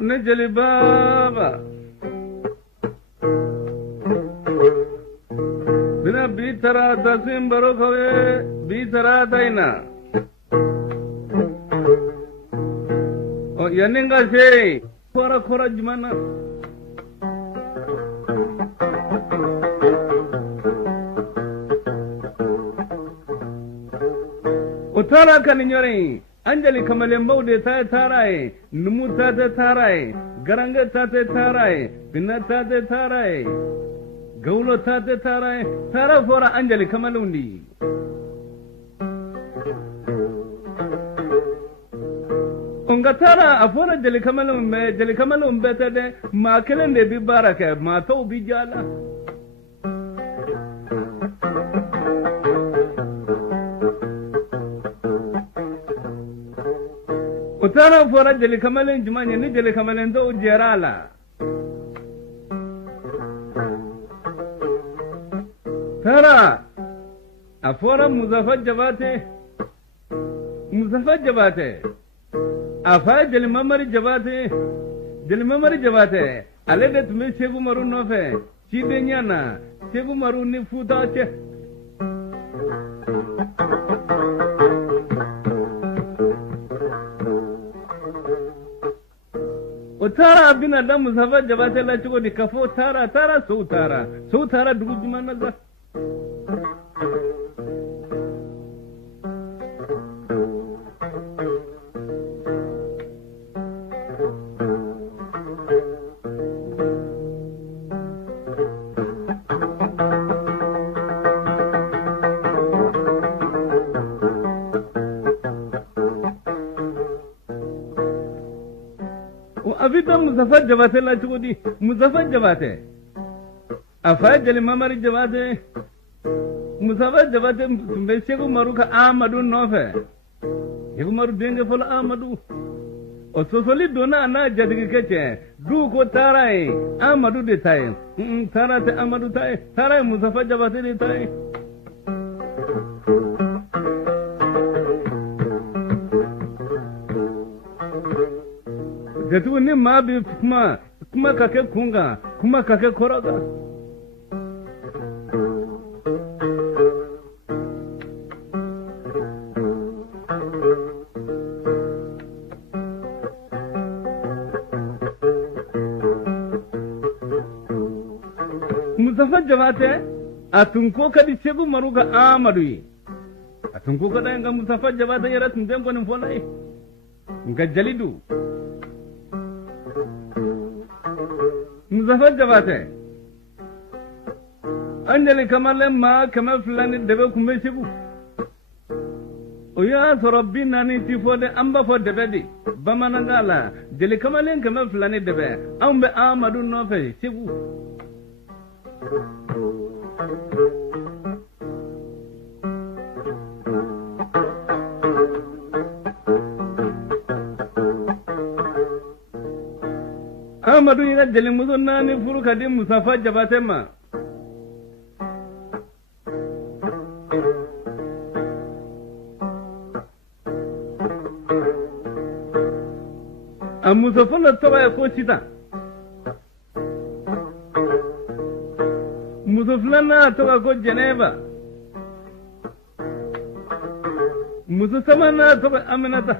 نجلي بابا بنا بيترا تسيم بروكوي بيترا داينا يننغا شيء كورا كورا جمانا وترى كان يوري أنجلي كمال مودي تاراي نمو تاراي غرانغ تاراي بنا تاراي غولو تاراي تارا فورا أنجلي كمالوندي tara afora jeli kamalum beta de ma kelen de bi baraka ma taw bi jala utara fora jeli kamalin jumanya ni jeli kamalin do jerala tara afora muzaffar jabate afa jeli mamari jabate ale de tume Seku Umaru nofe ci de nyana Seku Umaru ni futa ce o tara abina da Muzaffar jabate la ci ko di kafo tara so tara dugu jumana za abida Muzaffar jabate la chugodi Muzaffar jabate afajali mamari jabate Muzaffar jabate tumbe Seku Umaru ka Ahmadu nofe Seku Umaru denge fol Ahmadu o sosoli dona na jadigi keche du ko tarai Ahmadu de tai tarate Ahmadu tai tarai Muzaffar jabate de tai Jatu ni ma bi kuma kake kunga kuma kake koraga Muzaffar jabate atunko kadi Seku Umaru ga Ahmadu atunko kada nga Muzaffar jabate yara tundengo ni fonai nga jalidu Muzaffar jabate anjali kamale ma kama fulani debe kumbe Seku oya sorobbi nani tifode amba fo debe di bamanangala jeli kamale kama fulani debe ambe Ahmadu nofe Seku Ahmadu ina jeli muso nani furu kadi Muzaffar jabate ma a Muzaffar la toba ya ko sita Muzaffar na toba ko Geneva muso sama na toba Aminata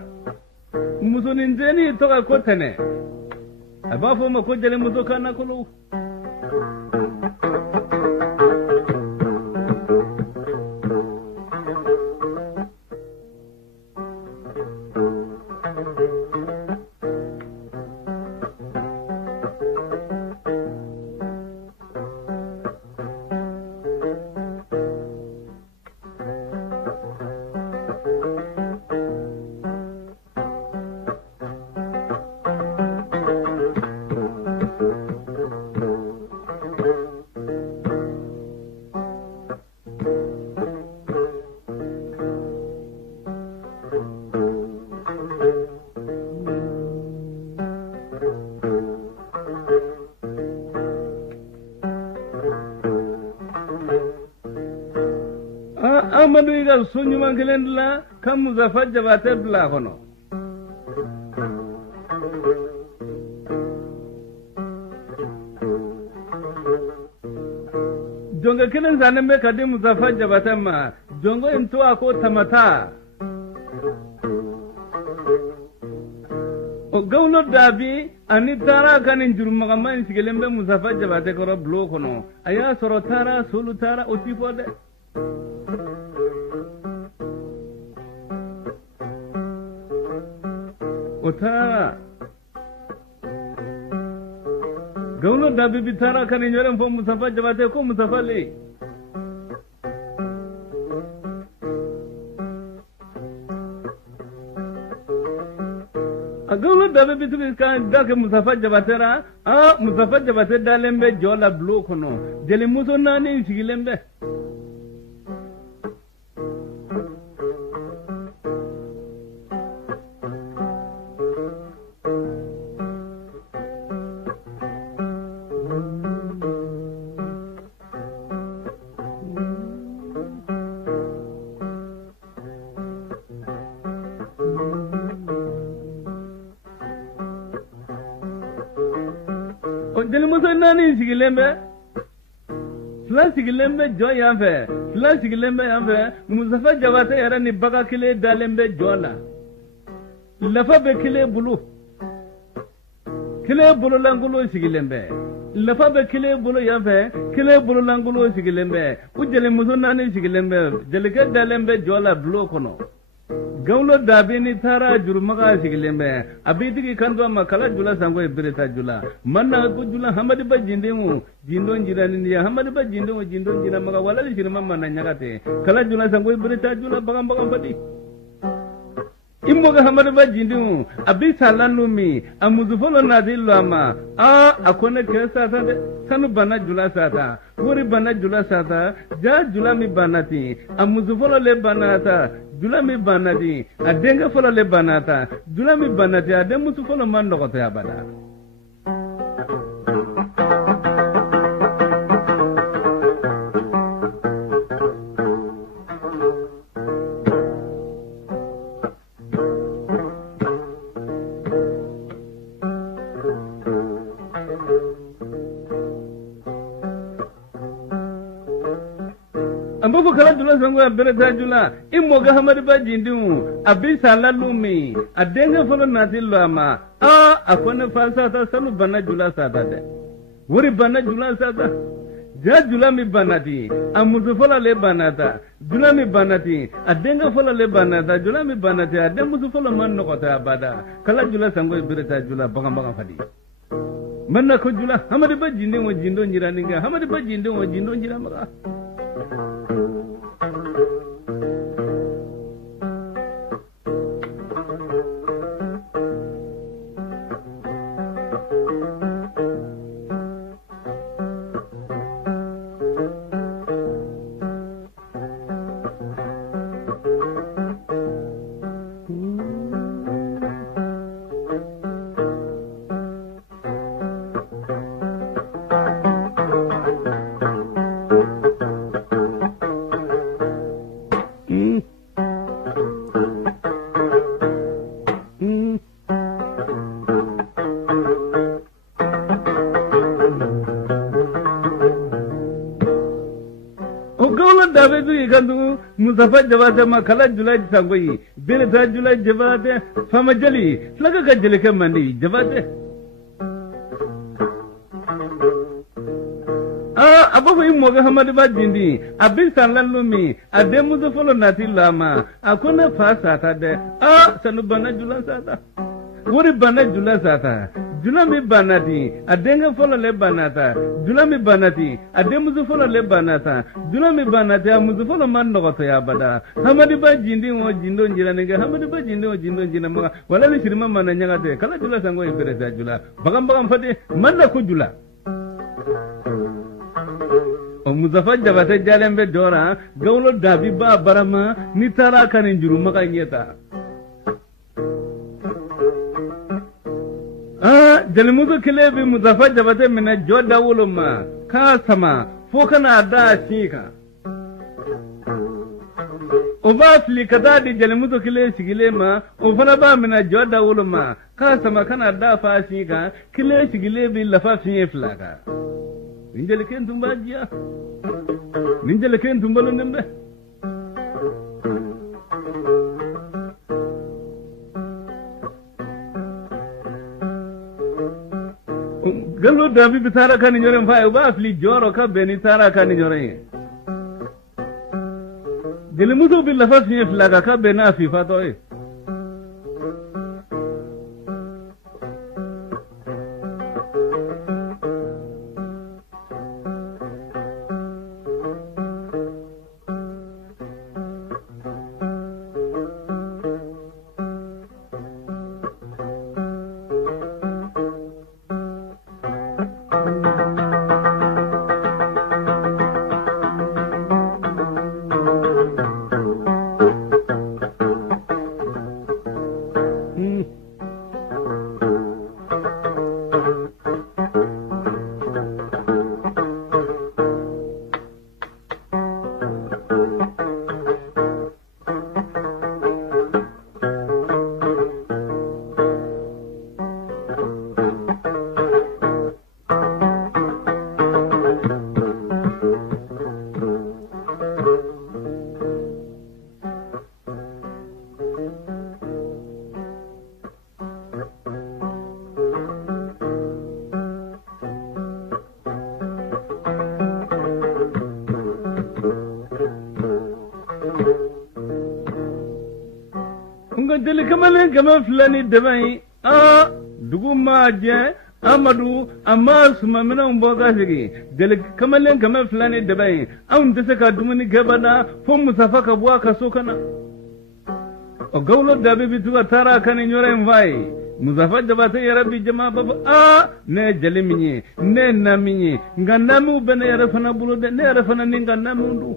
muso ninjeni toba ko Tene aba fo ma ko jale muso kana kolo Amadu iga sunyuman kilendla kan Muzaffar Jabate bla kono. Jonga kilen zanembe kadi Muzaffar Jabate ma jongo into ako tamata. O gawlo dabi ani tara kanin jurmagama insigelembe Muzaffar Jabate koro blo kono. Aya soro tara solu tara otifode. Otara gawlo dabi bitara kanin yorem fo Muzaffar Jabate ko Muzaffar le. Agawlo dabi bitu kan dake Muzaffar Jabate ra Muzaffar Jabate dalembe jola blo kono jeli muso nani sigilembe. Jeli muso nani sigilembe fla sigilembe jo yanfe fla sigilembe yanfe Muzaffar Jabate yara ni baga kile dalembe jola lafa be kile bulu langulo sigilembe lafa be kile bulu yanfe kile bulu langulo sigilembe u jeli muso nani sigilembe jeli ke dalembe jola bulu kono gawlo dabi ni tara jurmaga sigilembe abidigi kandwa makala jula sango ibireta jula manna ko jula hamadi ba jindemu jindon jirani ni hamadi ba jindemu jindon jina maga wala li jirma manna nyagate kala jula sango ibireta jula bagam fadi immoga hamadi ba jindemu abi salanumi amuzufolo nadillo ama akone kesa de sanu bana jula sata wori bana jula sata ja jula mi banati amuzufolo le banata jula mi banati adenga folo le banata jula mi banati ademusu folo man nogoto abada. Ambo kala jula sango abireta jula immoga hamadi ba jindimu abi salalumi adenga folo natillo ama akone falsata salu bana jula sata de wori bana jula sata ja jula mi banati amuzu folo le banata jula mi banati adenga folo le banata jula mi banati ademuzu folo man nokota abada kala jula sango abireta jula bagam fadi manna ko jula hamadi ba jindimu jindo nyiraninga hamadi ba jindimu jindo nyiramaga. Muzaffar Jabate ma kala Julai sangoyi bele ta Julai Jabate fama jali laga ka jeli ke mandi Jabate abafu immoga hamadi ba jindi abin sanlalumi ade Muzaffar nati lama akona fa sata de sanu bana Julai sata wori bana Julai sata jula mi banati adenga folo le banata jula mi banati ademuzu folo le banata jula mi banati amuzu folo man nogoto ya bada hamadi ba jindi o jindo njira nega hamadi ba jindi o jindo njira maga wala ni shirma mana nyagate kala jula sango ibere jula bagam fade manna ko jula o Muzaffar Jabate jalembe dora gawlo dabi ba barama ni tara kanin juru maga nyeta jalimuzu kilebi Muzaffar Jabate mina joda wuluma ka sama fo kana da shika o ba fili kata di jeli muso kile sigile ma o fana ba mina joda wolo ma ka sama kana da fa shi ka kile sigile bi lafa fiye flaka ninjele ken tumba jiya ninjele ken tumbalo nembe gallo dabi bitara kan nyoren fa ba fili joro ka beni tara kan nyoren jeli muso bi lafa fiye flaka ka bena fi fato deli kamalen kama filani dabai dugu maje amadu amma suma mina mboga sigi deli kamalen kama filani dabai an tese ka dumuni gabana fo musafa ka bua ka sokana o gawlo dabi bituga tara kan nyore mvai musafa jabate ya rabbi jama baba ne jeli minye ne naminye nganamu bene ya rafana bulude ne rafana ninga namundu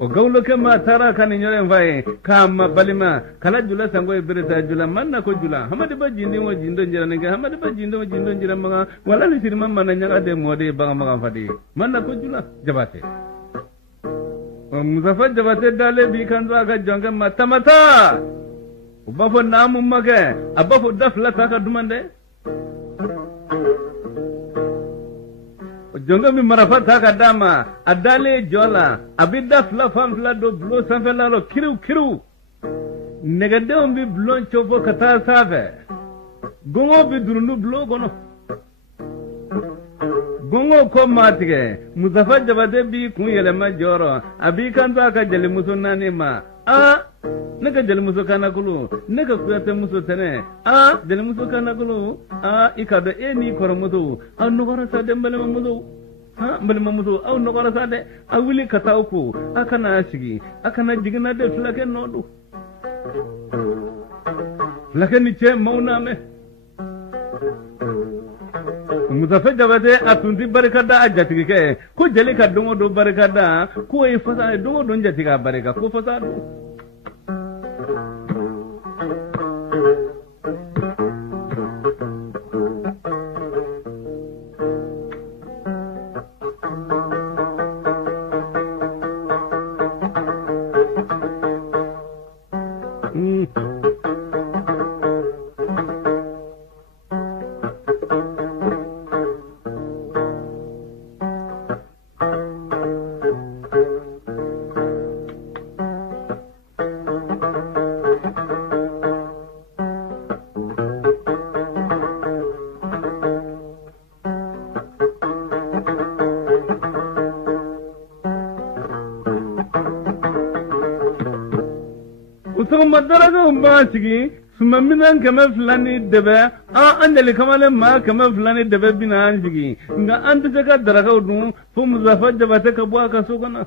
o gawlo ke ma tara kan nyore mvai kama balima kala jula sango ibirita jula manna ko jula hamade ba jindi mo jindo njira nga hamade ba jindo njira maga wala ni sirma manna nyaga de mode ba maga fadi manna ko jula jabate o musafa jabate dale bi kan do aga jonga matamata o bafo namu mage abafo dafla taka dumande jonga mi marafa taka dama adale jola abida fla fam fla do blo sanfela lo kiru negade on bi blon chofo kata save gongo bi durunu blo gono gongo ko matige muzafa jabade bi kun yele ma joro abi kan ta ka jeli muso nani ma neka jeli muso kana kulu neka kuyate muso tene jeli muso kana kulu ikado eni koro muso nogora sa de mbele muso mbele muso nogora sa de awili katauku akana shigi akana jigina de flake nodu flake ni che mauna me muzafa jabade atundi barikada ajatigi ke ko jeli ka dongo do barikada ko e fasa dongo don jatiga barika ko fasa do madaraga umbasigi sumaminan kama fulani debe andele kamale ma kama fulani debe bina anjigi nga ante ka daraga udu fu muzafa jabate ka bua ka sokana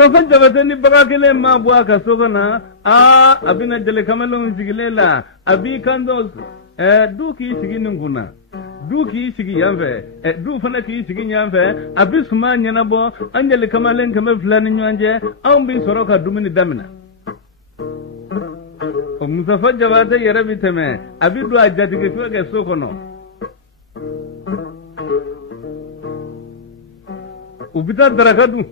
musafa jabate ni baga kele ma bua ka sokana abina jele kamelon sigilela abi kanzo duki sigi ninguna du k'i sigi yan fɛ du fana k'i sigi yan fɛ a bi suma ɲɛnabɔ an jeli kamalen 200 ni ɲɔgɔn cɛ anw bi sɔrɔ ka dumuni damina o Musafa Jabate yɛrɛ bi tɛmɛ a bi don a jatigitɔ kɛ so kɔnɔ u bi taa daraka dun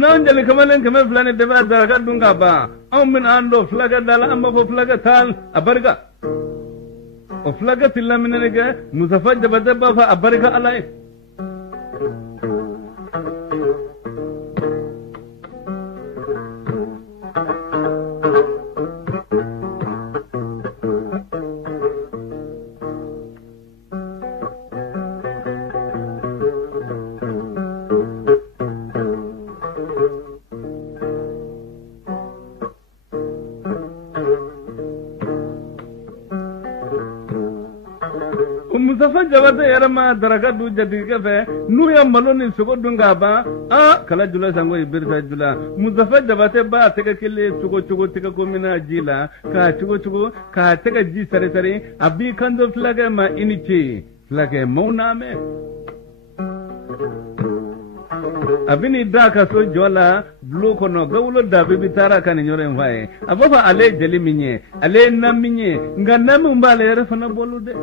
n'an jeli kamalen 200 ni de b'a daraka dun ka ban anw bɛna an dɔn fulakɛ da la an b'a fɔ fulakɛ taal a barika o fulakɛ ti laminɛni kɛ Musafa Jabate b'a fɔ a barika Ala ye Musafa Jabate yɛrɛ ma daraka du jatigikɛ fɛ n'u ye malo ni sogo dun k'a ban kala jula sango ibirisa jula Musafa Jabate b'a tɛgɛ kelen cogo tɛgɛ ko mina ji la k'a cogo k'a tɛgɛ ji sari a b'i kanto fulakɛ ma i ni ce fulakɛ maaw n'a mɛn a bɛ n'i da ka so jɔ la bulon kɔnɔ Gawulo Dabibi taara ka nin yɔrɔ in f'a ye a b'a fɔ ale ye jeli min ye ale ye na min ye nka na min b'ale yɛrɛ fana bolo dɛ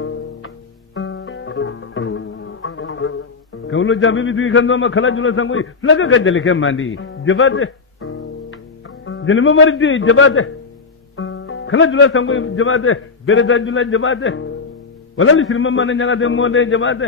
Gawulo Dabibi tigi kan ma kala jula sango fulakɛ ka jelikɛ mandi Jabate jeli Mamari di Jabate kala jula sango Jabate bereta jula Jabate wala li sirma man ñagate mode Jabate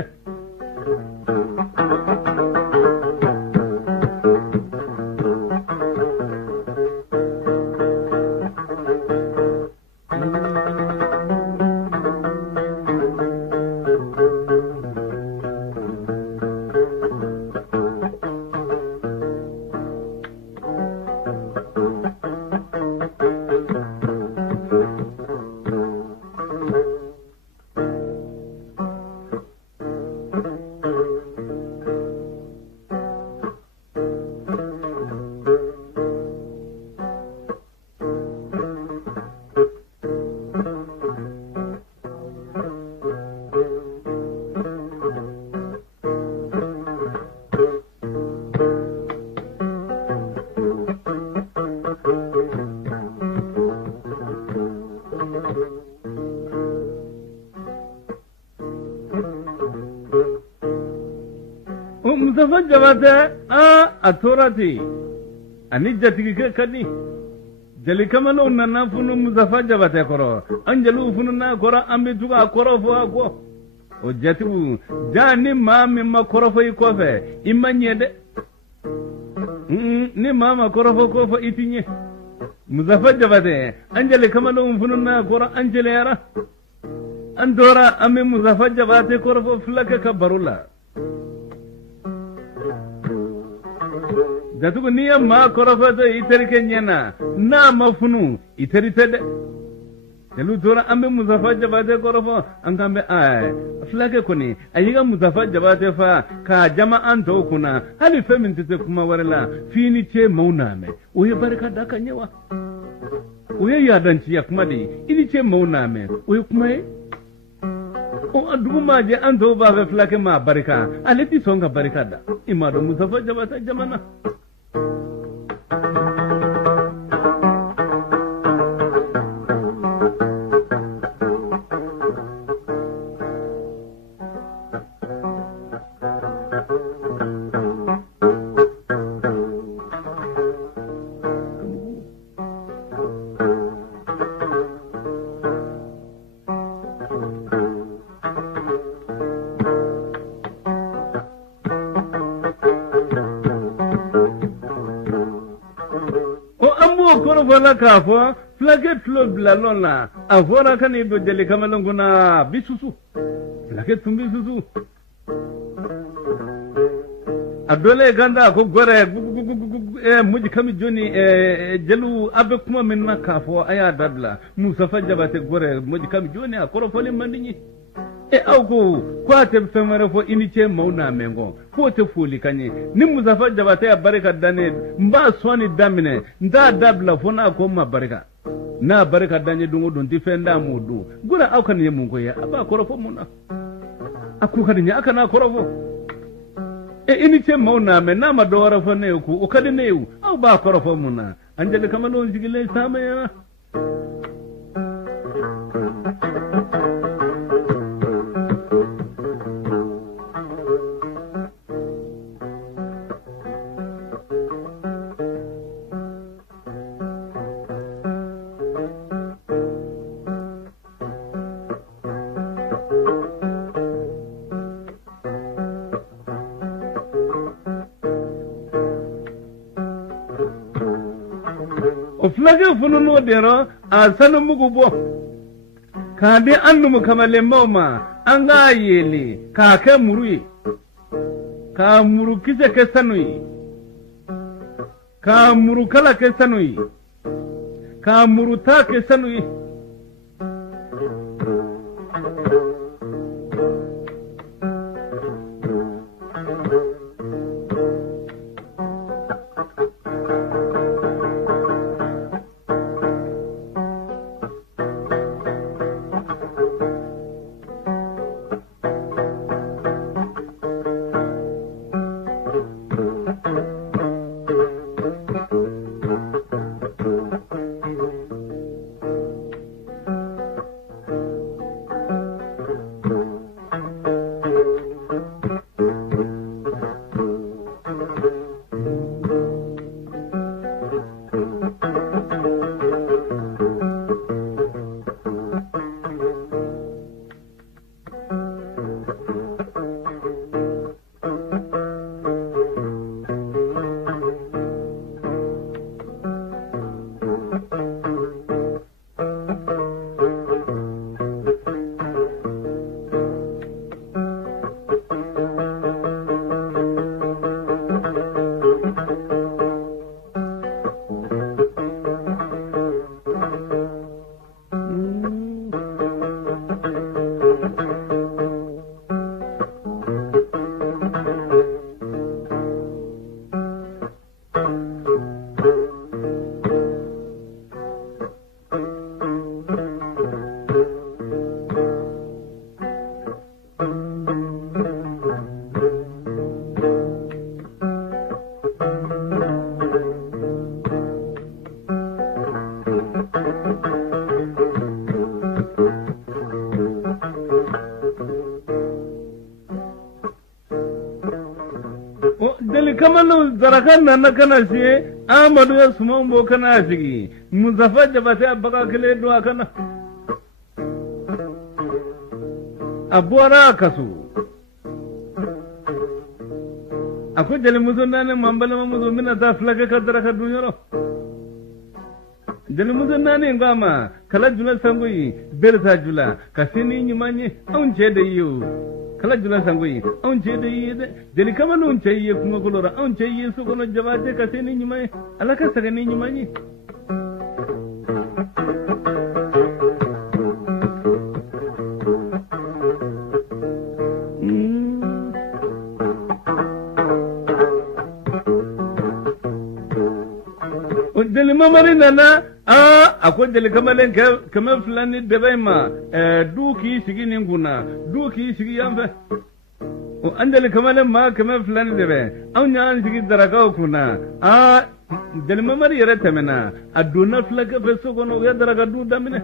Musafa Jabate a torati ani jatigikɛ kadi jeli kamalew nana funu Musafa Jabate kɔrɔ an jeliw fununa kɔrɔ an bɛ tugu a kɔrɔ fɔ a kɔ o jatigiw jaa ni maa min ma kɔrɔfɔ i kɔfɛ i ma ɲɛ dɛ ni maa ma kɔrɔfɔ kɔfɛ i ti ɲɛ Musafa Jabate an jeli kamalew fununa kɔrɔ an jeliyara an tora an bɛ Musafa Jabate kɔrɔfɔ fulakɛ ka baro la jatugu n'i ye maa kɔrɔfɔtɔ i terikɛ ɲɛna n'a ma funu i teri tɛ dɛ jeliw tora an bɛ Musafa Jabate kɔrɔfɔ an kan bɛ fulakɛ kɔni a y'i ka Musafa Jabate fa k'a jama an tɔw kunna hali fɛn min tɛ se kuma wɛrɛ la f'i ni ce maaw n'a mɛn o ye barika da ka ɲɛ wa o ye yaadanciya kuma de ye i ni ce maaw n'a mɛn o ye kuma ye dugu maa jɛ an tɔw b'a fɛ fulakɛ ma barika ale ti sɔn ka barika da i m'a dɔn Musafa Jabate jamana kɔrɔfɔla k'a fɔ fulakɛ tulo bilalɔn na a fɔra ka n'i don jeli kamalen kunna bi susu fulakɛ tun bi susu a dɔlen kan da ko gɔrɛ moji kami joni jeliw a bɛ kuma min na k'a fɔ a y'a dabila Musafa Jabate gɔrɛ moji kami joni a kɔrɔfɔli man di ye aw ko a tɛ fɛn wɛrɛ fɔ i ni ce maaw n'a mɛn kɔ k'o tɛ foli ka ɲɛ ni Musafa Jabate ya barika da ne n b'a sɔnni daminɛ n t'a dabila fo n'a ko n ma barika n'a barika da n ye don o don n tɛ fɛn d'a ma o don gɔrɛ aw ka nin ye mun ko ye a b'a kɔrɔfɔ mun na aku kadinya aka na korofo ini ce mauna me na madora fa ne ku o kadi ne au ba korofo muna anjele kamano sigile samaya o flage fununu dero a sanu mugu bo ka de annu mu kamale mauma an ga yele ka ke murui ka muru kise ke sanui ka muru kala ke sanui ka muru ta ke sanui kamanu zarakan nan na kana shi Amadu ya suman bo kana shigi Muzaffar da ba sai baka kile do kana abuwara kasu akwai jali musun nan mambala musun mina ta flaka ka zaraka dunyaro jali musun nan ngama kala jula sangoyi berta jula kasini nyimanye aunce da yiwu kala jula sangoyi aunce da yiwu jali kamanu unce yiwu kuma kulora aunce yiwu su kono jabate kasini nyimanye alaka sagani nyimanye deli mamari nana akwai deli kamalen kamar fulani da bai ma duki shigi ninguna duki shigi yanfe an deli kamalen ma kamar fulani da bai an yi an shigi daraka kuna deli mamari yare tamina a duna fulaka feso kono ya daraka du damine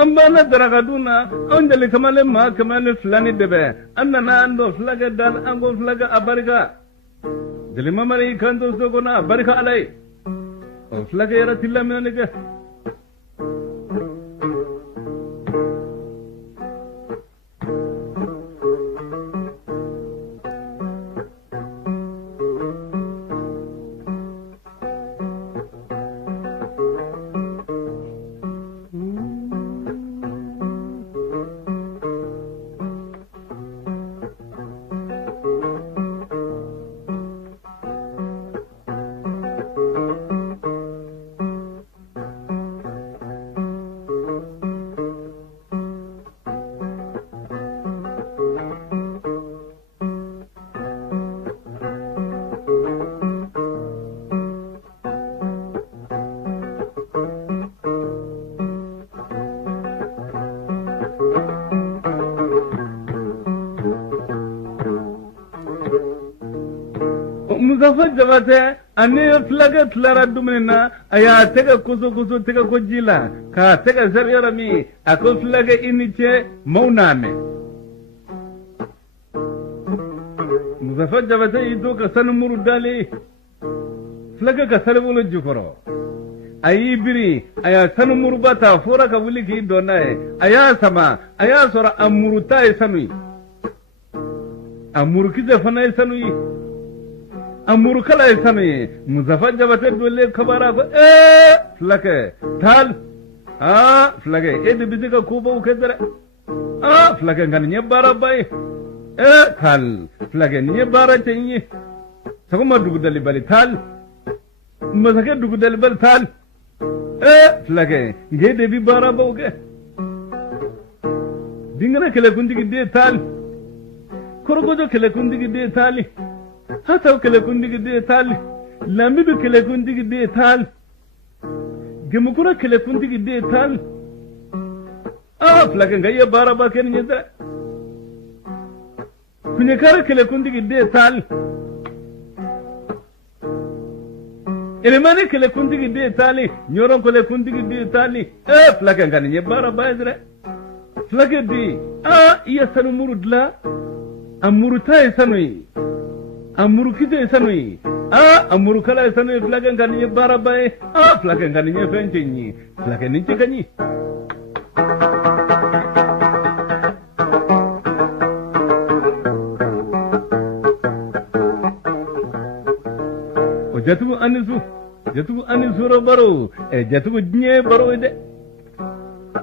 ambana daragaduna andale kamale ma kamale fulani debe annana ando flaga dal ango flaga abarika dele mamari kanto sogona abarika alai o flaga yara tilla menega Muzaffar Jabate ane flaga tlara dumina aya tega kuso tega kojila ka tega sarira mi ako flaga iniche mauname Muzaffar Jabate ido ka sanu murudali flaga ka salwolo jukoro ayi biri aya sanu murubata fora ka wuli ki donae aya sama aya sora amuruta sanui amurukize fana sanui amuru kala sami Muzaffar Jabate dole kabara ko flake tal flake ede bidiga kubo kedere flake ngani nyebara bay tal flake nyebara tenyi sagoma dugu dali bali tal masake dugu dali bali tal flake ngede bi bara bawge dingana kele kundigi de tal korgojo kele kundigi de tali hata kele kundigi de tal lamidu kele kundigi de tal gemukura kele kundigi de tal flake ngaya bara ba ken nyeda kunyekara kele kundigi de tal elemane kele kundigi de tali nyoron kele kundigi de tali flake ngani nyebara ba edre flake di iya sanu murudla amurutai sanui amuru kite sanui amuru kala sanui flake ngani bara bae flake ngani fenchini flake ninche kanyi o jatubu anisu ro baro jatubu nye baro de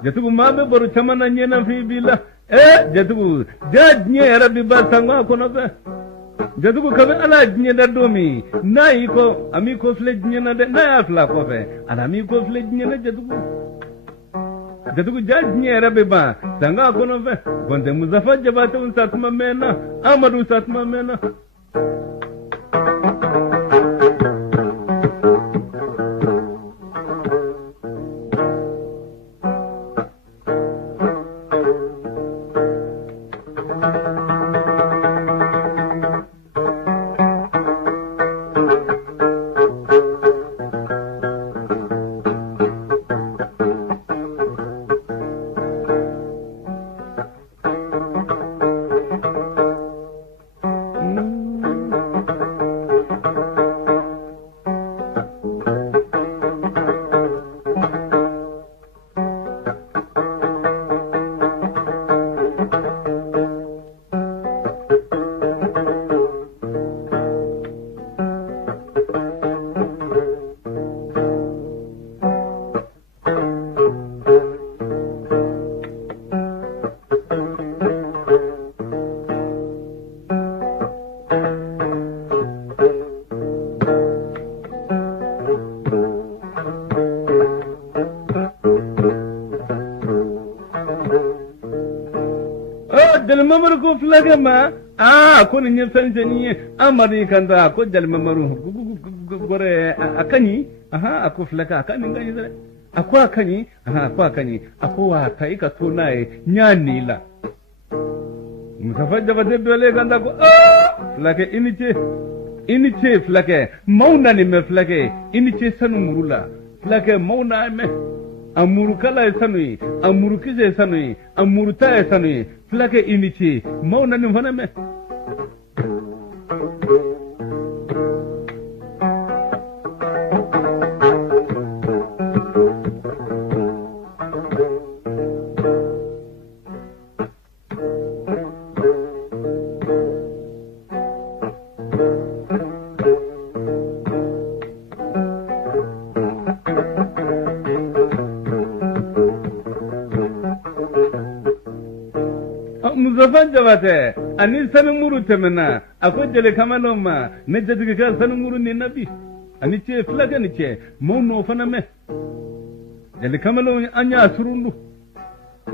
jatubu mabe baro chamana nyena fi bila jatubu nye rabbi ba sanga kono be jatubu kabe ala nye da domi na iko ami ko fle nye na de na afla ko fe ala ami ko fle nye na jatubu nye rabbi ba sanga kono fe gonde Muzaffar Jabate un satma mena Amadu satma mena Jalmamaru ko flage ma ko ni sanjani amari kanda ko jalmamaru gore akani ako flage akani ngani dare ako akani ako wa kai ka tonaye nyani la Muzaffar Jabate dole kanda ko flage iniche flage mauna ni me flage iniche sanu murula flage mauna me amuru kala sanui amuru kize sanui amuru ta sanui flake inichi mauna ni mfana me Muzaffar Jabate ani sanu muru temena ako jele kamaloma ne jadiga ka sanu muru ni nabi ani che flaga ni che mono fana me jele kamalo anya surundu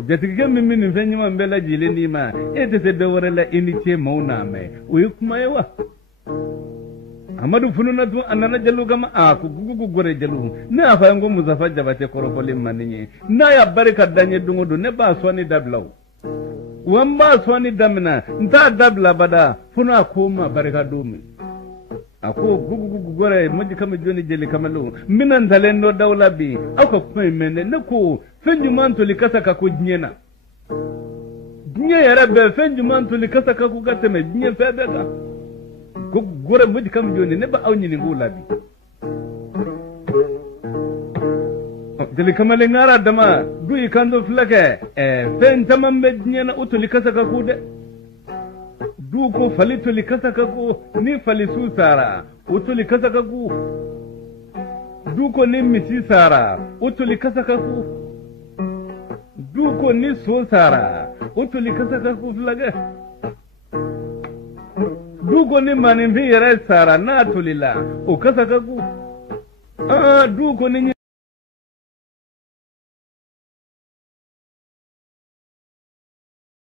jadiga mimmin fenyima mbela jile ni ma ete se be warala ini che mauna me uyu kuma yawa Amadu fununa tu anana jalu kama aku gugu gore jalu ne afa ngo Muzaffar Jabate koropolim maninye na ya barika danye dungodo ne ba swani dablaw wamba swani damina nta dabla bada funa koma barika dumi ako gugu gore muji kama joni jeli kamalu minan talendo dawla bi ako kuma mende nako fenjumanto likasaka ko jinyena jinya yara be fenjumanto likasaka ko gateme jinya febeta gore muji kama joni ne ba awni ni ngula bi jeli kamale ngara dama du ikando flake fen tamambe jinyena uto likasaka ko de duko falito likasaka ko ni falisu sara uto likasaka ko duko ni misi sara uto likasaka ko duko ni so sara uto likasaka ko flaga duko ni manimbi yara sara na tulila ukasaka ko duko ni